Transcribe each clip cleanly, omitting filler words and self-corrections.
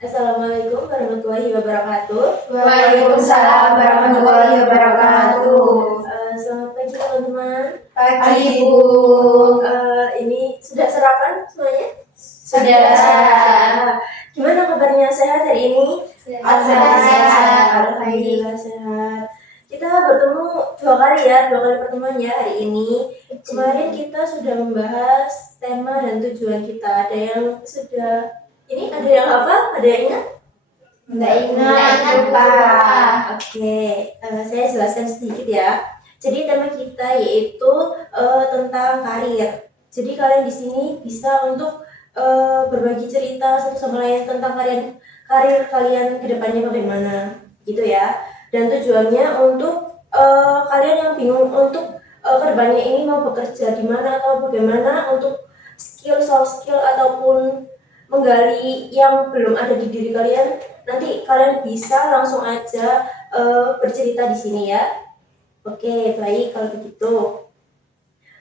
Assalamualaikum warahmatullahi wabarakatuh. Waalaikumsalam warahmatullahi wabarakatuh. Selamat pagi teman-teman. Pagi Bu. Ini sudah sarapan semuanya? Sudah. Gimana kabarnya, sehat hari ini? Sehat. Alhamdulillah sehat. Kita bertemu dua kali pertemuan ya hari ini. Kemarin kita sudah membahas tema dan tujuan kita. Ada yang sudah ada yang hafal? Ada yang ingat? Nggak ingat Pak. Oke, saya jelaskan sedikit ya. Jadi tema kita yaitu tentang karir. Jadi kalian di sini bisa untuk berbagi cerita satu sama lain tentang karir kalian kedepannya bagaimana, gitu ya. Dan tujuannya untuk kalian yang bingung untuk kedepannya ini mau bekerja di mana atau bagaimana, untuk soft skill ataupun menggali yang belum ada di diri kalian. Nanti kalian bisa langsung aja bercerita di sini ya. Oke, baik kalau begitu.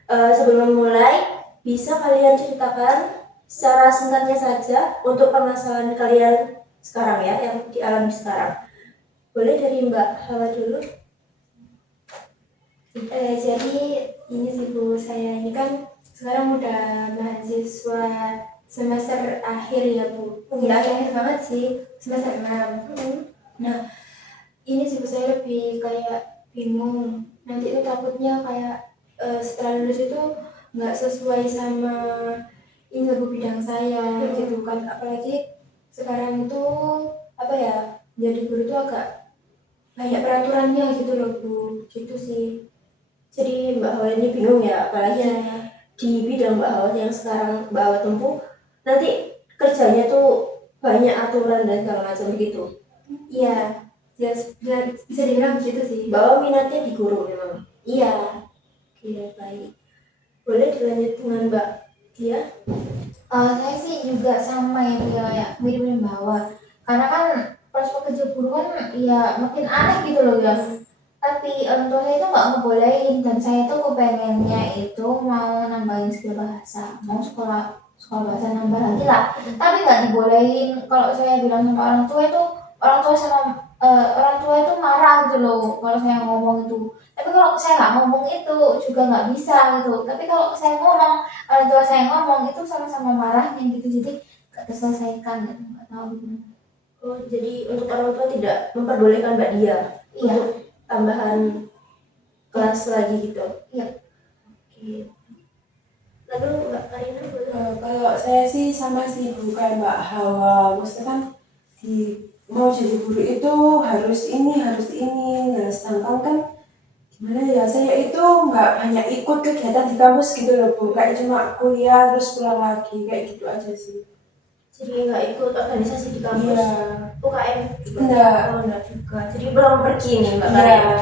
Sebelum memulai, bisa kalian ceritakan secara singkatnya saja untuk permasalahan kalian sekarang ya, yang dialami sekarang. Boleh dari Mbak Hawa dulu. Jadi ini sih Bu, saya ini kan sekarang udah mahasiswa semester akhir ya Bu. Nggak akhir banget sih, semester 6. Nah, ini sih Bu, saya lebih kayak bingung. Nanti itu takutnya kayak setelah lulus itu nggak sesuai sama ilmu bidang saya gitu kan. Apalagi sekarang itu apa ya, jadi guru itu agak banyak peraturannya gitu loh Bu, gitu sih. Jadi Mbak Hawa ini bingung ya, apalagi Ya, di bidang Mbak Hawa yang sekarang Mbak Hawa tempuh, nanti kerjanya tuh banyak aturan dan segala macam begitu. iya, ya, bisa dibilang gitu sih. Mbak Hawa minatnya di guru memang. Iya, Oke, baik. Boleh dilanjut dengan Mbak Dia? saya sih juga sama ya Bu, ya, kayak mirip-mirip bawah. Karena kan prospek kerja guru kan ya makin aneh gitu loh ya. Tapi orang tua saya itu nggak ngebolehin, dan saya tuh kepengennya itu mau nambahin skill bahasa, mau sekolah sekolah bahasa nambah lagi lah. Tapi nggak dibolehin. Kalau saya bilang sama orang tua itu marah gitu loh kalau saya ngomong itu. Tapi kalau saya nggak ngomong itu juga nggak bisa gitu. Tapi kalau saya ngomong, orang tua saya ngomong, itu sama-sama marahnya gitu. Jadi nggak terselesaikan gitu, nggak tahu gimana. Oh, jadi untuk orang tua tidak memperbolehkan Mbak Dia Iya. untuk tambahan kelas lagi gitu. Iya. Oke. Lalu Mbak Karina boleh? Kalau saya sih sama sih Bu, kayak Mbak Hawa, maksudnya kan mau jadi guru itu harus ini. Nah sedangkan kan gimana ya, saya itu nggak banyak ikut kegiatan di kampus gitu loh Bu, kayak cuma kuliah terus pulang lagi kayak gitu aja sih. Jadi nggak ikut organisasi di kampus? Iya. UKM juga? Enggak. Oh, enggak juga. Jadi belum pergi nih Mbak Iya. Karina.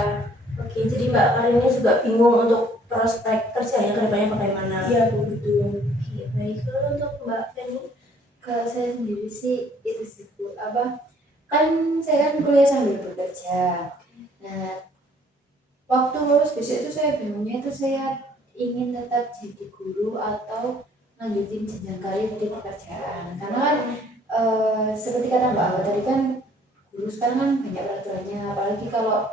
Oke, jadi Mbak Karina juga bingung untuk prospek kerjanya ke depannya bagaimana. Iya Bu, betul. Oke, baik. Lalu untuk Mbak Feni? Kalau saya sendiri sih itu sih Bu, kan saya kan kuliah sambil bekerja. Nah, waktu lulus besok itu saya bingungnya itu saya ingin tetap jadi guru atau lanjutin jenjang karir di pekerjaan. Karena kan seperti kata Mbak Awa tadi kan, guru sekarang kan banyak peraturannya, apalagi kalau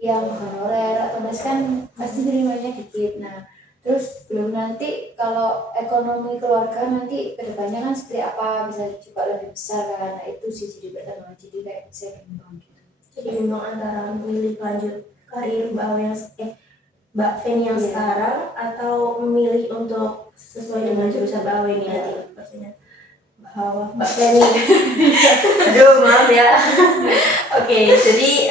yang honorer atau mes kan pasti nerimanya dikit. Nah, terus belum nanti kalau ekonomi keluarga nanti kedepannya kan seperti apa, bisa juga lebih besar kan. Nah, itu sih jadi pertimbangan, jadi kayak saya bimbang gitu. Jadi bimbang antara memilih lanjut karir Mbak Feni yang Iya. sekarang, atau memilih untuk sesuai dengan jurusan Mbak Hawa ini nanti pastinya. Mbak Hawa, Mbak Feni. Aduh, maaf ya. Oke, jadi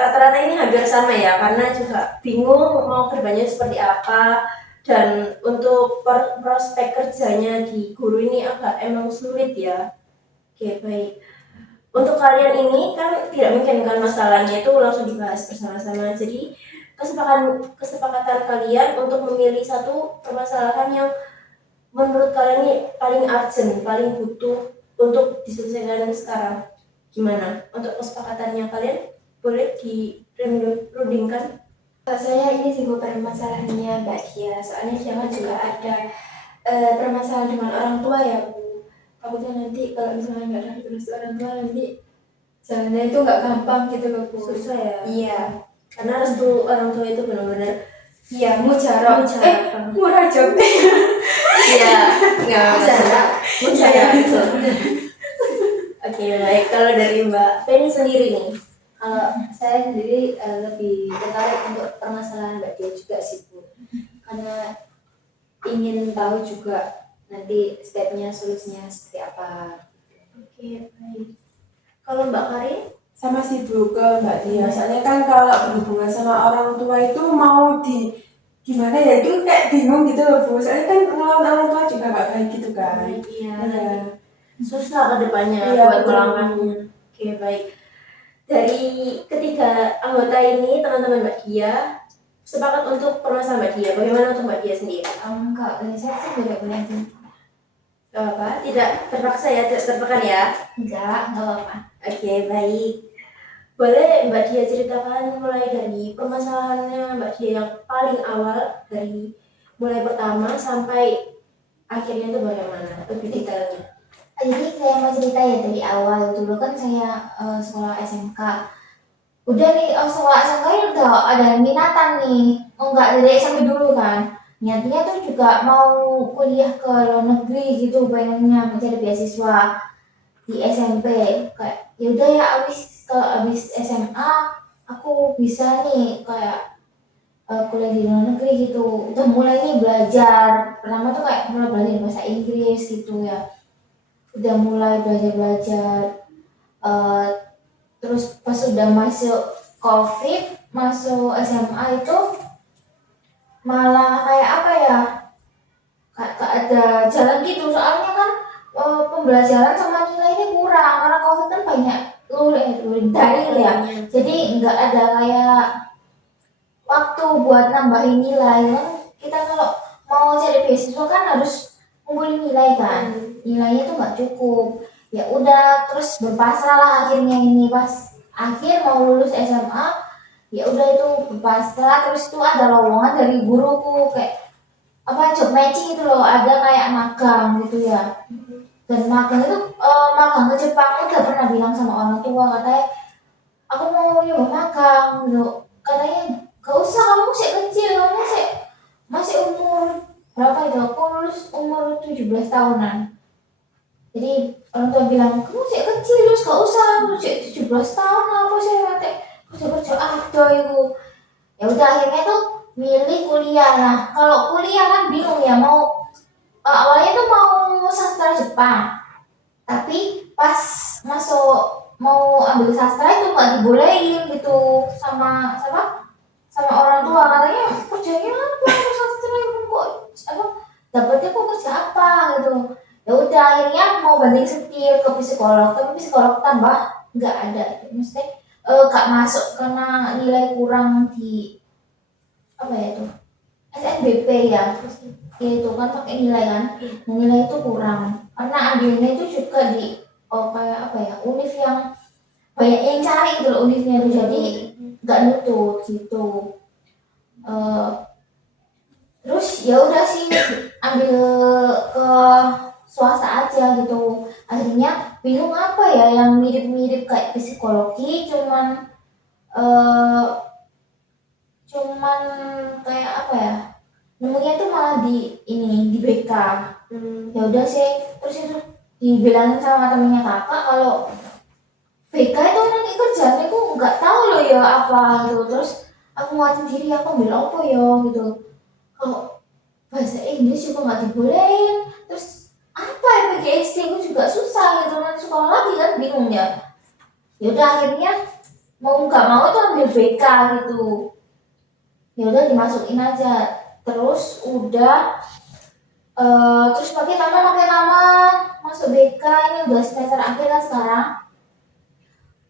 rata-rata ini hampir sama ya, karena juga bingung mau kerjanya seperti apa, dan untuk prospek kerjanya di guru ini agak emang sulit ya. Oke, baik. Untuk kalian ini kan tidak mungkin kan masalahnya itu langsung dibahas bersama-sama. Jadi kesepakatan kalian untuk memilih satu permasalahan yang menurut kalian ini paling urgent, paling butuh untuk diselesaikan sekarang. Gimana? Untuk kesepakatannya kalian boleh dirundingkan? Saya ini sih Bu, permasalahannya Mbak Kia, soalnya jangan juga ada permasalahan dengan orang tua ya Bu. takutnya nanti kalau misalnya nggak dapat restu orang tua nanti jalannya itu nggak gampang gitu loh Bu. Susah ya. Iya. Karena restu orang tua itu benar-benar Iya, mujarab. Mujarab. Murajab. iya nggak masalah. Mujarab. Betul. Oke baik, kalau dari Mbak Penny sendiri nih, Kalau saya sendiri lebih tertarik untuk permasalahan Mbak Dia juga sih Bu. Karena ingin tahu juga nanti stepnya, solusinya seperti apa. oke baik. Kalau Mbak Karin, Sama sih Bu ke Mbak Dia. Soalnya kan kalau berhubungan sama orang tua itu mau di gimana ya itu kayak bingung gitu loh Bu. Soalnya kan ngelawan orang tua juga nggak baik gitu kan. iya Iya. susah ke depannya Iya, buat betul. melangkahnya. Oke baik. Dari ketiga anggota ini, teman-teman Mbak Dia sepakat untuk permasalahan Mbak Dia. Bagaimana untuk Mbak Dia sendiri? Enggak, dari saya sih boleh-boleh aja. Gak apa, tidak terpaksa ya, tidak tertekan ya. Enggak apa-apa. Oke baik. Boleh Mbak Dia ceritakan mulai dari permasalahannya Mbak Dia yang paling awal, dari mulai pertama sampai akhirnya itu bagaimana? Lebih detailnya. Jadi saya mau cerita ya dari awal. Dulu kan saya sekolah SMK. Udah nih, sekolah SMK ini udah ada minatan nih. Oh enggak, dari SMP dulu kan. Niatnya tuh juga mau kuliah ke luar negeri gitu, pengennya mencari beasiswa di SMP. Kayak ya udah ya, kalau abis SMA aku bisa nih kayak kuliah di luar negeri gitu. Udah mulai nih belajar. Pertama tuh kayak mulai belajar bahasa Inggris gitu ya. Udah mulai belajar eh, terus pas udah masuk COVID, masuk SMA itu malah kayak apa ya, kayak ada jalan gitu. Soalnya kan pembelajaran sama nilai ini kurang karena COVID kan banyak luring daring ya, jadi nggak ada kayak waktu buat nambahin nilai kan. Kita kalau mau cari beasiswa kan harus ngumpulin nilai kan, nilainya tuh nggak cukup. Ya udah terus berpasrah lah akhirnya ini pas akhir mau lulus SMA. Ya udah itu berpasrah, terus tuh ada lowongan dari guruku kayak apa job matching itu loh, ada kayak magang gitu ya. Dan magang itu magang ke Jepang. Udah pernah bilang sama orang tua katanya aku mau nyoba magang gitu. Katanya gak usah, kamu masih kecil, kamu masih umur berapa itu, aku lulus umur 17 tahunan. Jadi orang tua bilang kamu masih kecil, terus gak usah masih 17 tahun apa sih nanti kerja ada itu. Ya udah akhirnya tuh milih kuliah. Nah kalau kuliah kan bingung ya, mau awalnya tuh mau sastra Jepang, tapi pas masuk mau ambil sastra itu nggak dibolehin gitu sama orang tua. Katanya kerjanya apa sastra itu kok apa, dapetnya kok kerja apa gitu. Ya udah akhirnya mau banding setir ke psikolog, tapi psikolog tambah nggak ada, maksudnya gak masuk karena nilai kurang di apa ya itu SNBP ya. Ya itu kan pakai nilai kan. Nah, nilai itu kurang karena ambilnya itu juga di kayak apa ya, univ yang banyak yang cari gitu loh univnya itu, jadi nggak nutut gitu. Eh, terus ya udah sih ambil ke swasta aja gitu. Akhirnya bingung apa ya yang mirip-mirip kayak psikologi, eh, cuman kayak apa ya, nemunya tuh malah di ini di BK. Ya udah sih, terus itu dibilangin sama temennya kakak kalau BK itu nanti kerjanya aku nggak tahu loh ya apa gitu. Terus aku nguatin diri, aku ambil apa ya gitu. Kalau bahasa Inggris juga nggak dibolehin, terus apa ya PGSD aku juga susah gitu, nanti sekolah lagi kan bingung ya. Ya udah akhirnya mau nggak mau tuh ambil BK gitu. Ya udah dimasukin aja. Terus udah terus makin lama masuk BK. Ini udah semester akhir kan sekarang.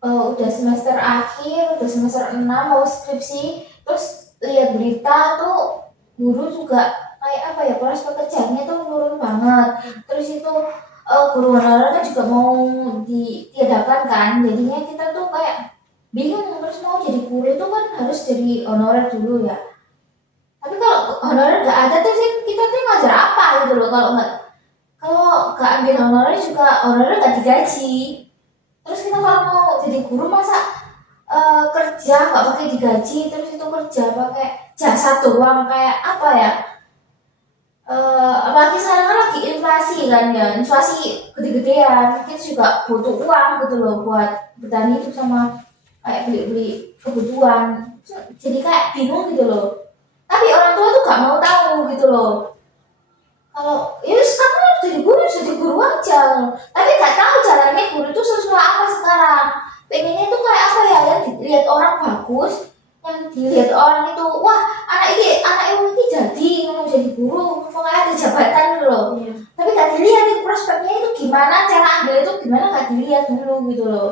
Udah semester akhir, udah semester 6 mau skripsi. Terus lihat berita tuh guru juga kayak apa ya, proses pekerjaannya tuh menurun banget. Terus itu guru honorernya juga mau ditiadakan kan. Jadinya kita tuh kayak bingung, terus mau jadi guru itu kan harus jadi honorer dulu ya. Tapi kalau honorer nggak ada tuh sih kita tuh ngajar apa gitu loh kalau nggak kalau nggak ambil honorer juga honorer nggak digaji. Terus kita kalau mau jadi guru masa kerja nggak pakai digaji, terus itu kerja pakai jasa doang, kayak apa ya? Apalagi sekarang kan lagi inflasi kan ya, inflasi gede-gedean, kita juga butuh uang gitu loh buat bertahan hidup sama kayak beli-beli kebutuhan. Jadi kayak bingung gitu loh. Tapi orang tua tuh gak mau tahu gitu loh. Kalau ya wis, kamu harus jadi guru aja. Tapi gak tahu jalannya guru itu sesuai apa sekarang. Pengennya tuh kayak apa ya, yang dilihat orang bagus, yang dilihat orang itu, wah anak ini jadi mau jadi guru, pokoknya ada jabatan gitu loh. Iya. Tapi gak dilihat itu prospeknya itu gimana, cara ambil itu gimana, gak dilihat dulu gitu loh.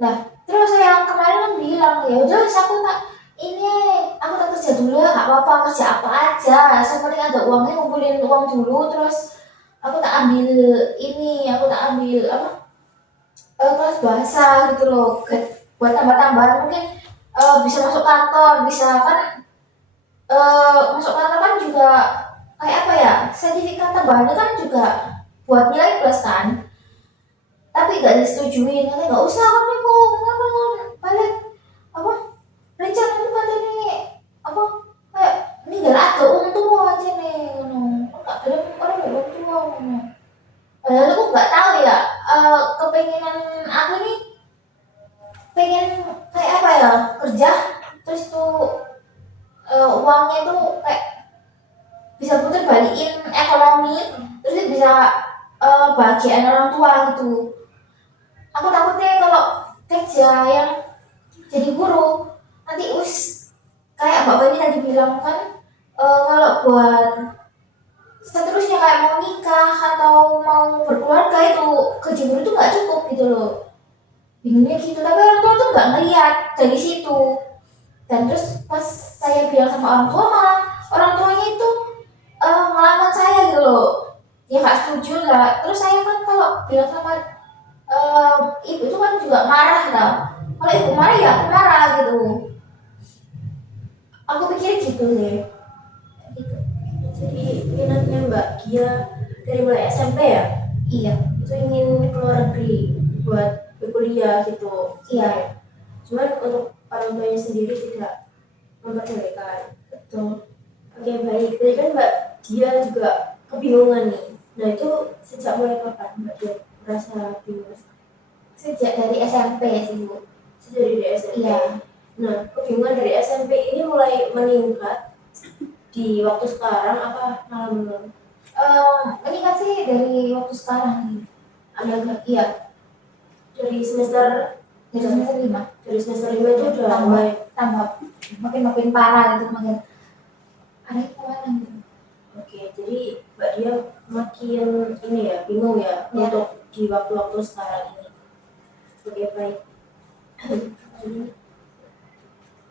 Nah, terus yang kemarin kan bilang, ya udah wis aku tak ini aku tak kerja dulu ya, nggak apa-apa, kerja apa aja, sepenting ada uangnya, ngumpulin uang dulu, terus aku tak ambil ini, aku tak ambil apa, kelas bahasa gitu loh, buat tambah-tambahan mungkin, bisa masuk kantor, bisa kan, masuk kantor kan juga kayak apa ya, sertifikat tambahannya kan juga buat nilai plus kan. Tapi gak disetujuin, katanya gak usah, kamu kok balik apa, rencana itu katanya apa, kayak ini gak ada untung aja nih ngono, gak ada orang gak untung ngono. Padahal aku gak tahu ya, kepengenan aku nih pengen kayak apa ya, kerja terus tuh, uangnya tuh kayak bisa putar balikin ekonomi, terus bisa bahagiain orang tua gitu. Aku takutnya kalau kerja yang jadi guru nanti kayak bapak ini tadi bilang kan, kalau buat seterusnya kayak mau nikah atau mau berkeluarga itu gaji guru itu nggak cukup gitu loh, bingungnya gitu. Tapi orang tua tuh nggak ngeliat dari situ, dan terus pas saya bilang sama orang tua, malah orang tuanya itu ngelawan saya gitu loh, ya nggak setuju lah. Terus saya kan kalau bilang sama ibu itu kan juga marah tau, kalau ibu marah ya aku marah gitu, aku pikir gitu deh gitu. Jadi minatnya Mbak Gia dari mulai SMP ya, Iya, itu ingin keluar negeri buat berkuliah gitu. iya, Cuman untuk orang tuanya sendiri tidak memperbolehkan. betul. Oke baik, tadi kan Mbak Dia juga kebingungan nih. Nah itu sejak mulai kapan Mbak Dia merasa bingung? Sejak dari SMP sih bu. Sejak dari SMP. Iya. Nah kebingungan dari SMP ini mulai meningkat di waktu sekarang apa malah menurun? Meningkat sih dari waktu sekarang nih. Ada Iya, dari semester dari semester 5 dari semester 5 itu udah tambah mulai. tambah makin parah gitu, makin ada kemana gitu. Oke, jadi Mbak Dia makin ini ya bingung ya Ya. untuk di waktu-waktu sekarang ini. Oke baik. Jadi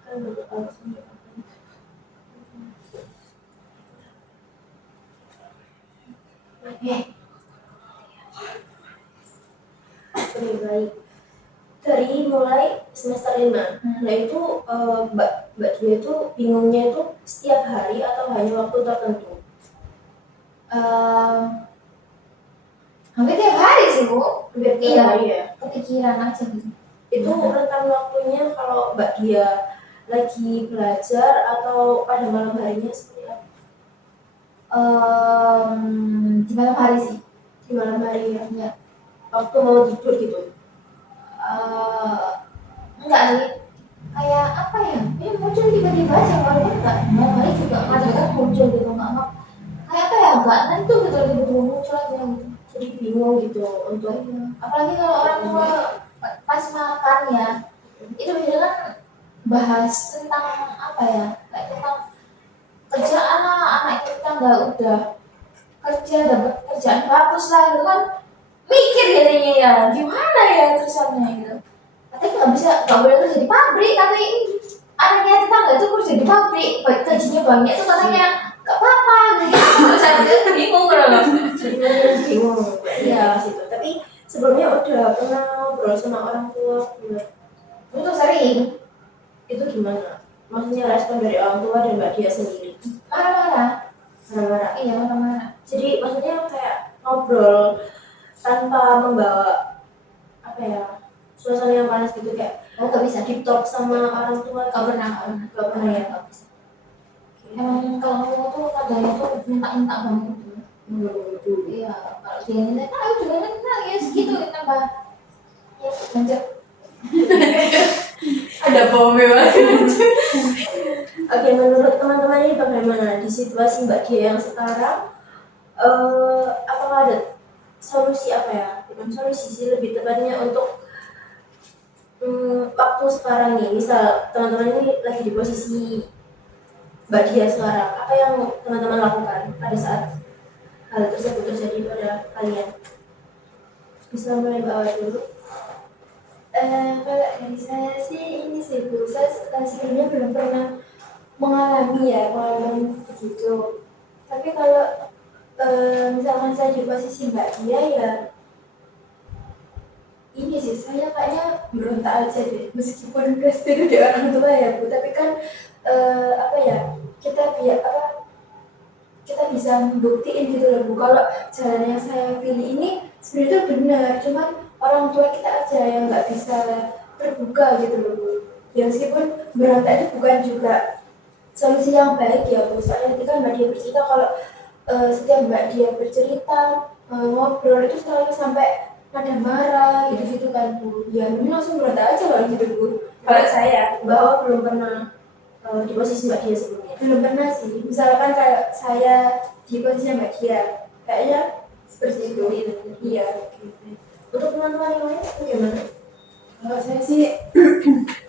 kan untuk alasan apa? Oke. Oke baik. Dari mulai semester 5. Nah itu Mbak Dia itu bingungnya itu setiap hari atau hanya waktu tertentu? Hampir tiap hari sih bu. Hampir tiap Iya. hari ya. Kepikiran aja gitu. Itu rentan waktunya kalau Mbak Dia lagi belajar atau pada malam harinya seperti apa? Di malam hari sih. Di malam hari ya. Iya. Waktu mau tidur gitu. Enggak sih, kayak apa ya, ini muncul tiba-tiba aja, kalau enggak malam hari juga kadang-kadang muncul gitu, nggak kayak apa ya, nggak tentu gitu, tiba-tiba muncul aja gitu. Jadi bingung gitu untuk Iya. Apalagi kalau orang tua pas makan ya, itu biasanya kan bahas tentang apa ya, kayak tentang kerjaan lah, anak kita nggak udah kerja, dapat kerjaan bagus lah gitu kan, mikir jadinya ya gimana ya terusannya gitu. Katanya nggak boleh kerja di pabrik, tapi anaknya tetangga itu kerja di pabrik, gajinya banyak tuh katanya nggak apa-apa gitu. Terus saya bingung loh. jadi bingung Iya. di situ. Tapi sebelumnya udah pernah ngobrol sama orang tua belum? Itu sering Itu gimana? Maksudnya respon dari orang tua dan Mbak Dia sendiri? marah-marah. Marah-marah. Iya, marah-marah. Jadi maksudnya kayak ngobrol tanpa membawa apa ya suasana yang panas gitu, kayak Oh, gak bisa. deep talk sama orang tua. Gak pernah. Gak pernah ya. Gak bisa. Emang kalau ngomong tuh nadanya tuh minta-minta banget gitu. Iya, kalau dia minta, aku juga minta ya segitu tambah. Ya, lanjut. Ada bom banget. Oke, menurut teman-teman ini bagaimana di situasi Mbak Dia yang sekarang? Apakah ada solusi apa ya? Bukan solusi sih, lebih tepatnya untuk waktu sekarang nih. Misal teman-teman ini lagi di posisi Mbak Dia sekarang, apa yang teman-teman lakukan pada saat hal tersebut terjadi pada kalian? Bisa mulai Mbak Awa dulu. Kalau dari saya sih ini sih Bu, saya sebelumnya belum pernah pengalaman begitu. Tapi kalau misalkan saya di posisi Mbak Dia ya ini sih saya kayaknya berontak aja deh, meskipun restu dari orang tua ya Bu, tapi kan apa ya kita bisa membuktiin gitu loh Bu, kalau jalan yang saya pilih ini sebenarnya itu benar, cuman orang tua kita aja yang nggak bisa terbuka gitu loh Bu. Ya meskipun berontak itu bukan juga solusi yang baik ya Bu, soalnya ketika Mbak Dia bercerita kalau setiap Mbak Dia bercerita ngobrol itu selalu sampai ada marah gitu-gitu kan Bu. Ya ini langsung berontak aja kalau gitu Bu. Kalau saya, Mbak Awa belum pernah di posisi Mbak Dia sebelumnya. Belum pernah sih, misalkan kayak saya di posisi Mbak Dia kayaknya seperti itu. Iya. Untuk teman-teman yang lain bagaimana? Kalau saya sih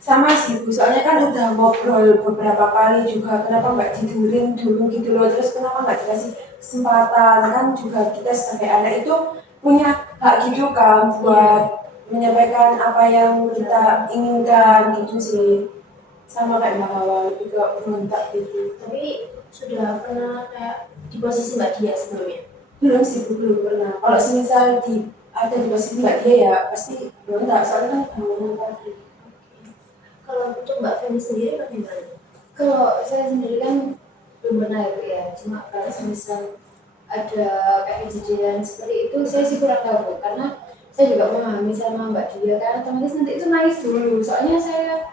sama sih Bu, soalnya kan udah ngobrol beberapa kali juga, kenapa nggak didengerin dulu gitu loh, terus kenapa nggak dikasih kesempatan, kan juga kita sebagai anak itu punya hak gitu kan buat menyampaikan apa yang kita inginkan gitu sih, sama kayak Mbak Hawa lebih ke berontak gitu. Tapi sudah pernah kayak di posisi Mbak Dia sebelumnya? Belum sih Bu, belum pernah. Kalau semisal ada di posisi Mbak dia ya pasti berontak, soalnya kan bangun tadi. Kalau untuk Mbak Feni sendiri bagaimana? Kalau saya sendiri kan belum pernah ya Bu ya, cuma kalau misal ada kayak kejadian seperti itu saya sih kurang tahu Bu, karena saya juga memahami sama Mbak Dia kan otomatis nanti itu nangis dulu, soalnya saya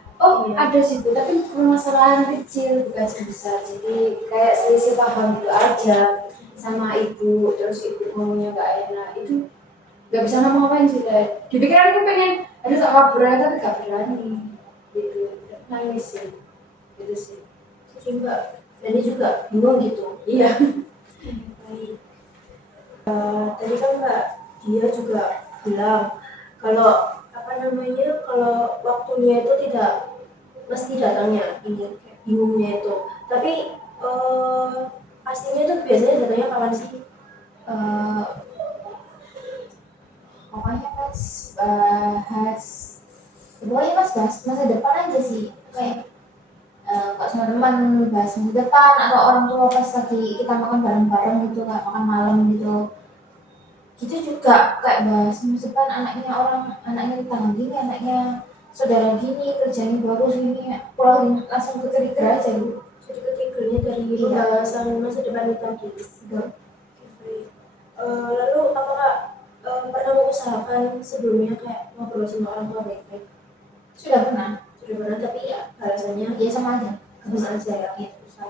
ada sih Bu, tapi permasalahan kecil bukan sebesar, jadi kayak selisih paham dulu aja sama ibu, terus ibu ngomongnya gak enak, itu gak bisa ngomong-ngapain sih kayak di pikiran aku pengen aduh tak kabur aja tapi gak berani gitu, nangis sih gitu sih. Jadi Mbak Feni juga bingung gitu. Iya. Baik. Tadi kan Mbak Dia juga bilang kalau apa namanya, kalau waktunya itu tidak mesti datangnya, ini kayak bingungnya itu. Tapi pastinya itu biasanya datangnya kapan sih? Eh, pokoknya pas bahas pokoknya pas bahas masa depan aja sih, kayak kalau sama teman bahas masa depan atau orang tua pas lagi kita makan bareng-bareng gitu, kayak makan malam gitu, itu juga kayak bahas masa depan anaknya tetangga gini, anaknya saudara gini, kerjanya bagus gini, pulau ini langsung ke trigger aja gitu. Jadi ketiganya dari Iya. pembahasan masa depan itu tadi. Gitu. Lalu apakah pernah mengusahakan sebelumnya kayak ngobrol sama orang tua baik-baik? Sudah pernah. Sudah pernah, tapi ya alasannya Ya sama aja. bisa aja ya. Susah.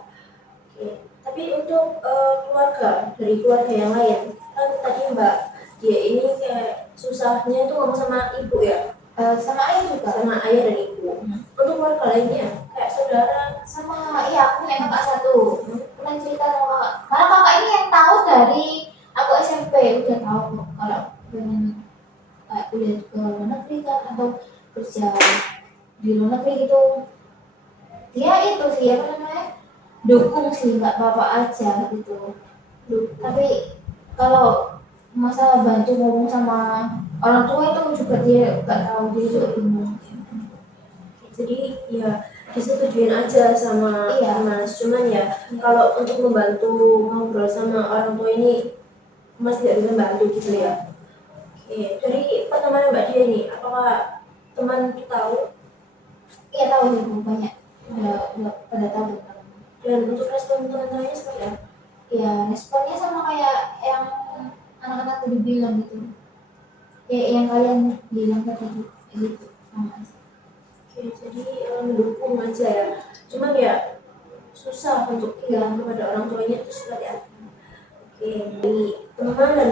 Oke. Tapi untuk keluarga, dari keluarga yang lain, kan tadi Mbak Dia ini kayak susahnya itu ngomong sama ibu ya, Sama ayah juga. sama ayah dan ibu. Untuk keluarga lainnya, kayak saudara, Sama iya, aku punya kakak satu. Pernah cerita sama kakak. Malah kakak ini yang tahu dari aku SMP udah tahu kok kalau pengen kayak kuliah ke luar negeri kan atau kerja di luar negeri gitu. Dia itu sih apa namanya, dukung sih, nggak apa-apa aja gitu. Tapi kalau masalah bantu ngomong sama orang tua itu juga dia nggak tahu, dia juga bingung. jadi ya disetujuin aja sama Iya. Mas. Cuman ya kalau untuk membantu ngobrol sama orang tua ini Mas tidak bisa bantu gitu ya. Oke, dari pertemanan Mbak Dia ini, apakah teman itu tahu? Iya tahu sih Bu, banyak udah pada tahu. Dan untuk respon teman-temannya seperti apa? Ya responnya sama kayak yang anak-anak udah bilang gitu, kayak yang kalian bilang tadi gitu sama aja. Oke, jadi mendukung aja ya. Cuman ya susah untuk bilang kepada orang tuanya itu seperti apa. Oke, dari teman dan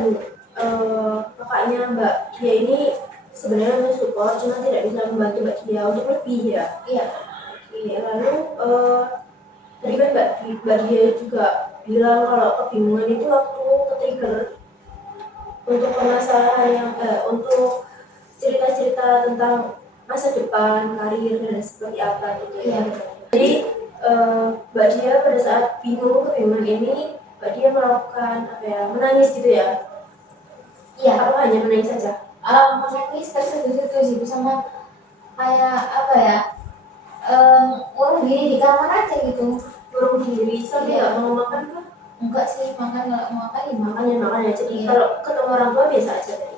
kakaknya Mbak Dia ini sebenarnya mensupport, cuma tidak bisa membantu Mbak Dia untuk lebih ya. Iya. Oke, lalu tadi kan Mbak Dia juga bilang kalau kebingungan itu waktu ke-trigger untuk permasalahan yang untuk cerita-cerita tentang masa depan, karir dan seperti apa gitu ya. Jadi Mbak Dia pada saat kebingungan ini, Mbak Dia melakukan apa ya, menangis gitu ya? Iya. Apa hanya menangis saja? Menangis terseduh-seduh sih sama kayak apa ya, urung diri di kamar aja gitu. Urung diri sampai Iya. nggak mau makan kah? Enggak sih, makan kalau mau makan ya makan. Makan ya. Jadi Iya. kalau ketemu orang tua biasa aja tadi.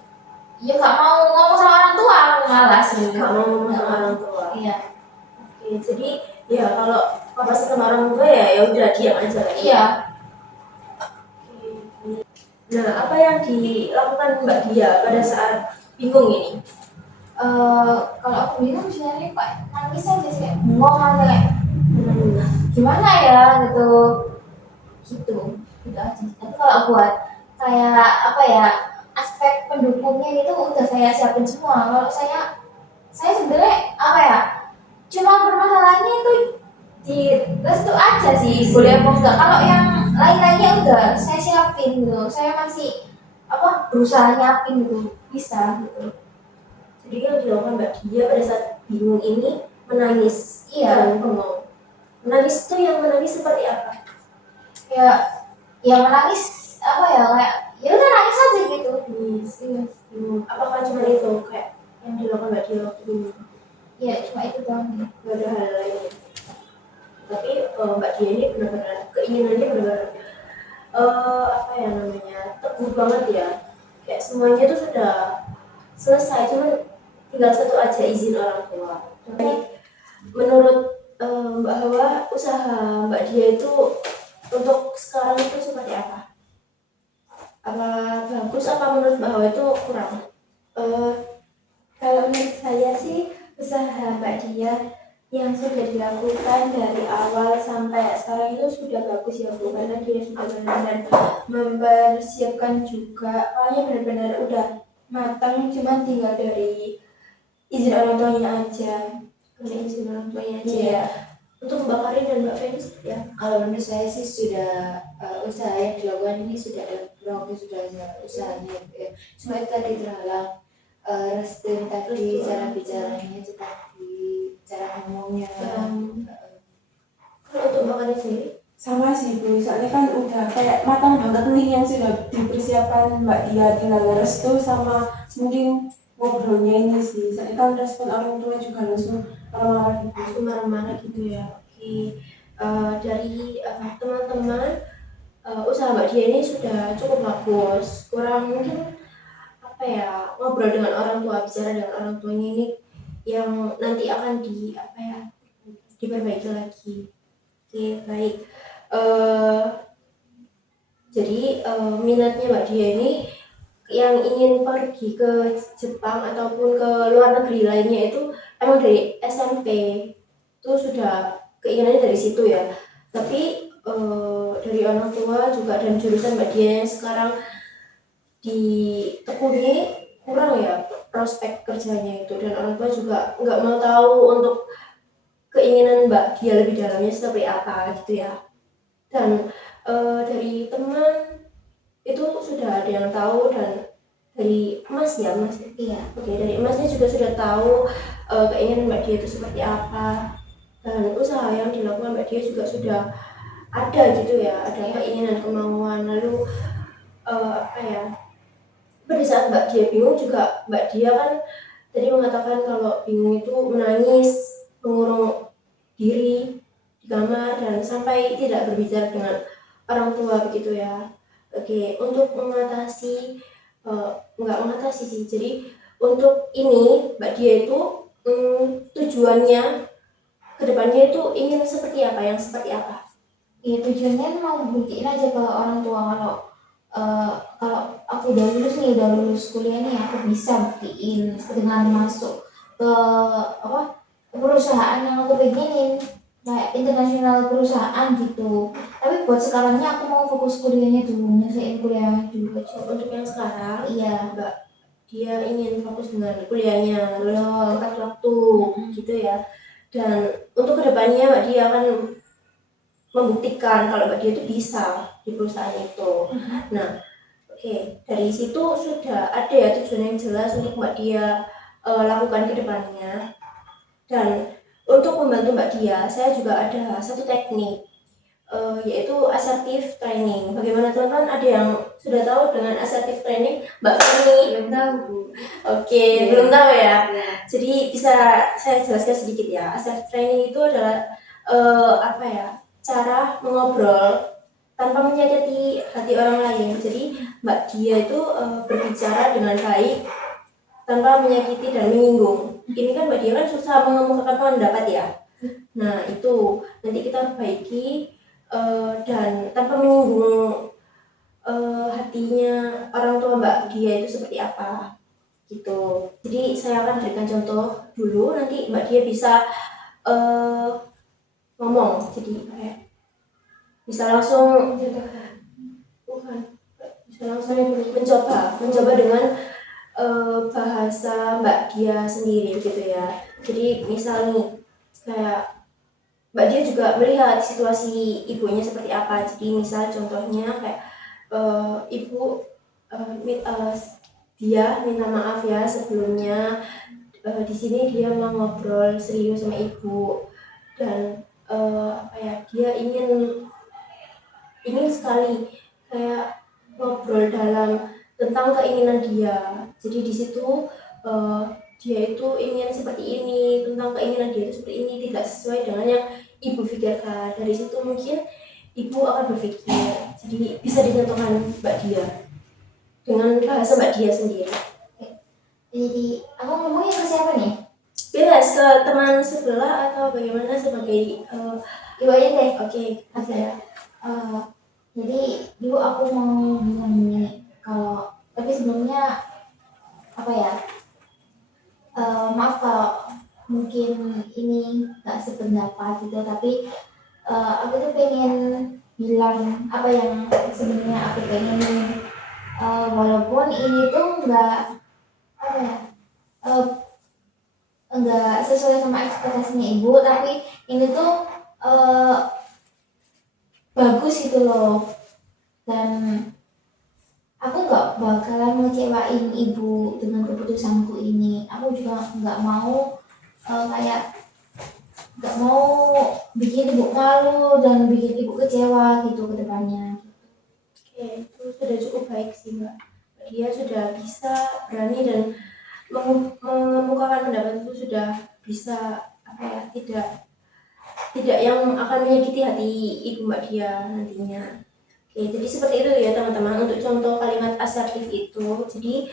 Ya nggak mau ngomong sama orang tua, aku malas gitu. Nggak mau ngomong sama orang tua. Iya. Oke, jadi ya kalau papa sama orang tua ya udah diam aja kan. Iya. Nah, apa yang dilakukan Mbak Dia pada saat bingung ini? Kalau aku bingung sebenarnya kok nangis aja sih, kayak bengong aja kayak gimana ya gitu aja. Tapi kalau buat kayak apa ya, aspek pendukungnya itu udah saya siapin semua. Kalau saya sebenarnya apa ya, cuma permasalahannya itu di restu aja sih, boleh apa enggak. Kalau yang lain-lainnya udah saya siapin gitu, saya masih berusaha nyiapin gitu, bisa gitu. Jadi yang dilakukan Mbak Dia pada saat bingung ini menangis. Iya. Bengong. Menangis itu yang menangis seperti apa? Ya menangis apa ya, kayak ya udah nangis aja gitu. Apakah cuma itu kayak yang dilakukan Mbak Dia waktu bingung? Ya cuma itu doang. Gak ada hal lain. Tapi Mbak Dia ini benar-benar keinginannya benar-benar apa ya namanya, teguh banget ya. Kayak semuanya itu sudah selesai, cuma tinggal satu aja, izin orang tua. Tapi menurut Mbak Hawa, usaha Mbak Dia itu untuk sekarang itu seperti apa? Apa bagus, apa menurut Mbak Hawa itu kurang? Kalau menurut saya sih usaha Mbak Dia yang sudah dilakukan dari awal sampai sekarang itu sudah bagus ya Bu, karena dia sudah benar-benar mempersiapkan juga, pokoknya benar-benar udah matang, cuman tinggal dari izin orang tuanya aja. Izin orang tuanya aja. Iya. Untuk Mbak Karin dan Mbak Feni ya. Kalau menurut saya sih sudah usaha yang dilakukan ini sudah ada progres, sudah ada usahanya ya. Cuma itu tadi terhalang restu tadi, cara bicaranya itu tadi, cara ngomongnya. Kalau untuk Mbak Karin sendiri? Sama sih Bu, soalnya kan udah kayak matang banget nih yang sudah dipersiapkan Mbak Dia, tinggal restu sama mungkin ngobrolnya ini sih. Soalnya kan respon orang tua juga langsung marah-marah gitu. Ya. Oke. Dari teman-teman, usaha Mbak Dia ini sudah cukup bagus. Kurang mungkin apa ya, ngobrol dengan orang tua, bicara dengan orang tuanya ini yang nanti akan diperbaiki lagi. Oke, baik. Jadi minatnya Mbak Dia ini yang ingin pergi ke Jepang ataupun ke luar negeri lainnya itu emang dari SMP itu sudah keinginannya dari situ ya. Tapi dari orang tua juga dan jurusan Mbak Dia yang sekarang ditekuni kurang ya prospek kerjanya itu, dan orang tua juga nggak mau tahu untuk keinginan Mbak Dia lebih dalamnya seperti apa gitu ya. Dan dari teman itu sudah ada yang tahu, dan dari Mas. Iya. Oke, dari Masnya juga sudah tahu keinginan Mbak Dia itu seperti apa, dan usaha yang dilakukan Mbak Dia juga sudah ada gitu ya, ada keinginan, kemauan. Lalu pada saat Mbak Dia bingung juga, Mbak Dia kan tadi mengatakan kalau bingung itu menangis, mengurung diri di kamar dan sampai tidak berbicara dengan orang tua begitu ya. Oke, untuk mengatasi nggak mengatasi sih, jadi untuk ini Mbak Dia itu tujuannya kedepannya itu ingin seperti apa, yang seperti apa? Ya tujuannya mau buktiin aja ke orang tua kalau kalau aku udah lulus kuliah nih, aku bisa buktiin dengan masuk ke apa perusahaan yang aku pengenin, kayak internasional perusahaan gitu. Tapi buat sekarangnya aku mau fokus kuliahnya dulu, nyelesain kuliahnya dulu aja. Untuk yang sekarang Iya. Mbak dia ingin fokus dengan kuliahnya lulus tepat waktu gitu ya, dan untuk kedepannya Mbak dia akan membuktikan kalau Mbak dia itu bisa di perusahaan itu. Nah, oke, dari situ sudah ada ya tujuan yang jelas untuk Mbak dia lakukan ke depannya. Dan untuk membantu Mbak dia, saya juga ada satu teknik, yaitu assertive training. Bagaimana teman-teman, ada yang sudah tahu dengan assertive training? Mbak Fani? Belum tahu Bu. Oke, belum tahu ya. Jadi bisa saya jelaskan sedikit ya. Assertive training itu adalah apa ya, cara mengobrol tanpa menyakiti hati orang lain. Jadi Mbak dia itu berbicara dengan baik tanpa menyakiti dan menyinggung. Ini kan Mbak dia kan susah mengemukakan pendapat ya. Nah itu nanti kita perbaiki dan tanpa menyinggung hatinya orang tua Mbak dia itu seperti apa gitu. Jadi saya akan berikan contoh dulu, nanti Mbak dia bisa ngomong, jadi kayak bisa langsung bukan bisa langsung mencoba dengan bahasa Mbak dia sendiri gitu ya. Jadi misal nih kayak Mbak dia juga melihat situasi ibunya seperti apa. Jadi misal contohnya kayak ibu dia minta maaf ya sebelumnya, di sini dia mau ngobrol serius sama ibu dan apa ya, dia ingin sekali kayak ngobrol dalam tentang keinginan dia. Jadi di situ dia itu ingin seperti ini, tentang keinginan dia itu seperti ini, tidak sesuai dengan yang ibu pikirkan. Dari situ mungkin ibu akan berpikir, jadi bisa dicontohkan Mbak dia dengan bahasa Mbak dia sendiri. Jadi aku ngomongnya ke siapa nih? Bebas ke teman sebelah atau bagaimana sebagai Ibu aja deh. oke, Oke. Jadi dulu aku mau bilang ini, kalau tapi sebelumnya apa ya, maaf kalau mungkin ini nggak sependapat gitu, tapi aku tuh pengen bilang apa yang sebenarnya aku pengen, walaupun ini tuh nggak apa ya, nggak sesuai sama ekspektasinya ibu, tapi ini tuh bagus gitu loh, dan aku nggak bakalan ngecewain ibu dengan keputusanku ini. Aku juga nggak mau kayak nggak mau bikin ibu malu dan bikin ibu kecewa gitu ke depannya. Oke, itu sudah cukup baik sih Mbak. Dia sudah bisa berani dan mengemukakan pendapat itu sudah bisa apa ya, tidak yang akan menyakiti hati ibu Mbak dia nantinya. Oke, jadi seperti itu ya teman-teman untuk contoh kalimat asertif itu. Jadi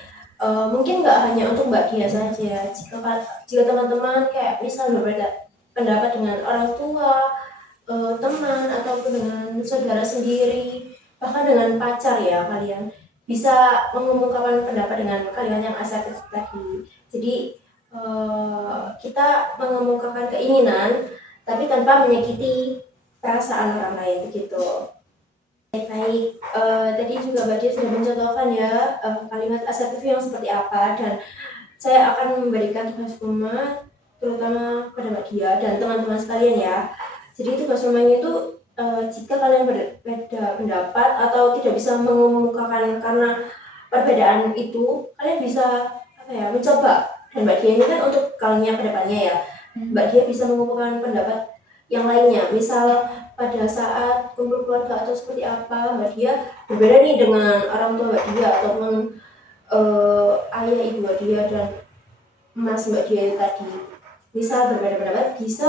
mungkin nggak hanya untuk Mbak dia saja. Jika teman-teman kayak misal berbeda pendapat dengan orang tua, teman ataupun dengan saudara sendiri, bahkan dengan pacar ya, kalian bisa mengumumkan pendapat dengan kalimat yang asertif tadi. Jadi kita mengumumkan keinginan tapi tanpa menyakiti perasaan orang lain begitu. Baik, tadi juga Mbak Dia sudah mencontohkan ya kalimat asertif yang seperti apa, dan saya akan memberikan tugas rumah terutama pada Mbak Dia dan teman-teman sekalian ya. Jadi tugas rumahnya itu jika kalian berbeda pendapat atau tidak bisa mengemukakan karena perbedaan itu, kalian bisa apa ya, mencoba. Dan Mbak Dia ini kan untuk kalian ke depannya ya, Mbak Dia bisa mengemukakan pendapat yang lainnya. Misal pada saat kumpul keluarga atau seperti apa, Mbak Dia berbeda nih dengan orang tua Mbak Dia ataupun ayah ibu Mbak Dia dan mas Mbak Dia tadi. Misal berbeda pendapat, bisa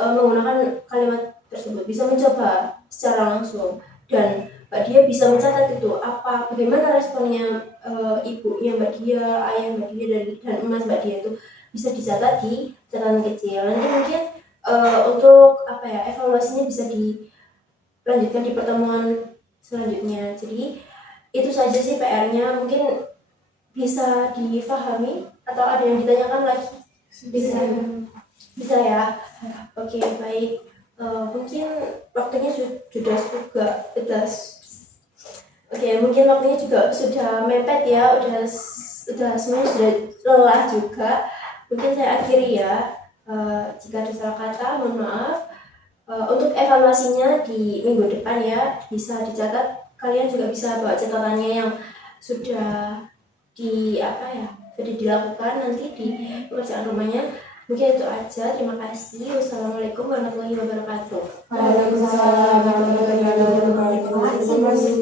menggunakan kalimat tersebut, bisa mencoba secara langsung, dan Mbak Dia bisa mencatat itu bagaimana responnya ibunya Mbak Dia, ayah Mbak Dia dan emas Mbak Dia itu bisa dicatat di catatan kecil. Nanti mungkin untuk apa ya, evaluasinya bisa dilanjutkan di pertemuan selanjutnya. Jadi itu saja sih PR-nya, mungkin bisa difahami atau ada yang ditanyakan lagi? Bisa ya. Oke, baik. Mungkin waktunya sudah oke, mungkin waktunya juga sudah mepet ya, udah semuanya sudah lelah juga. Mungkin saya akhiri ya. Jika ada salah kata, mohon maaf. Untuk evaluasinya di minggu depan ya, bisa dicatat. Kalian juga bisa bawa catatannya yang sudah sudah dilakukan nanti di pekerjaan rumahnya. Mungkin itu aja. Terima kasih. Wassalamualaikum warahmatullahi wabarakatuh. Waalaikumsalam warahmatullahi wabarakatuh.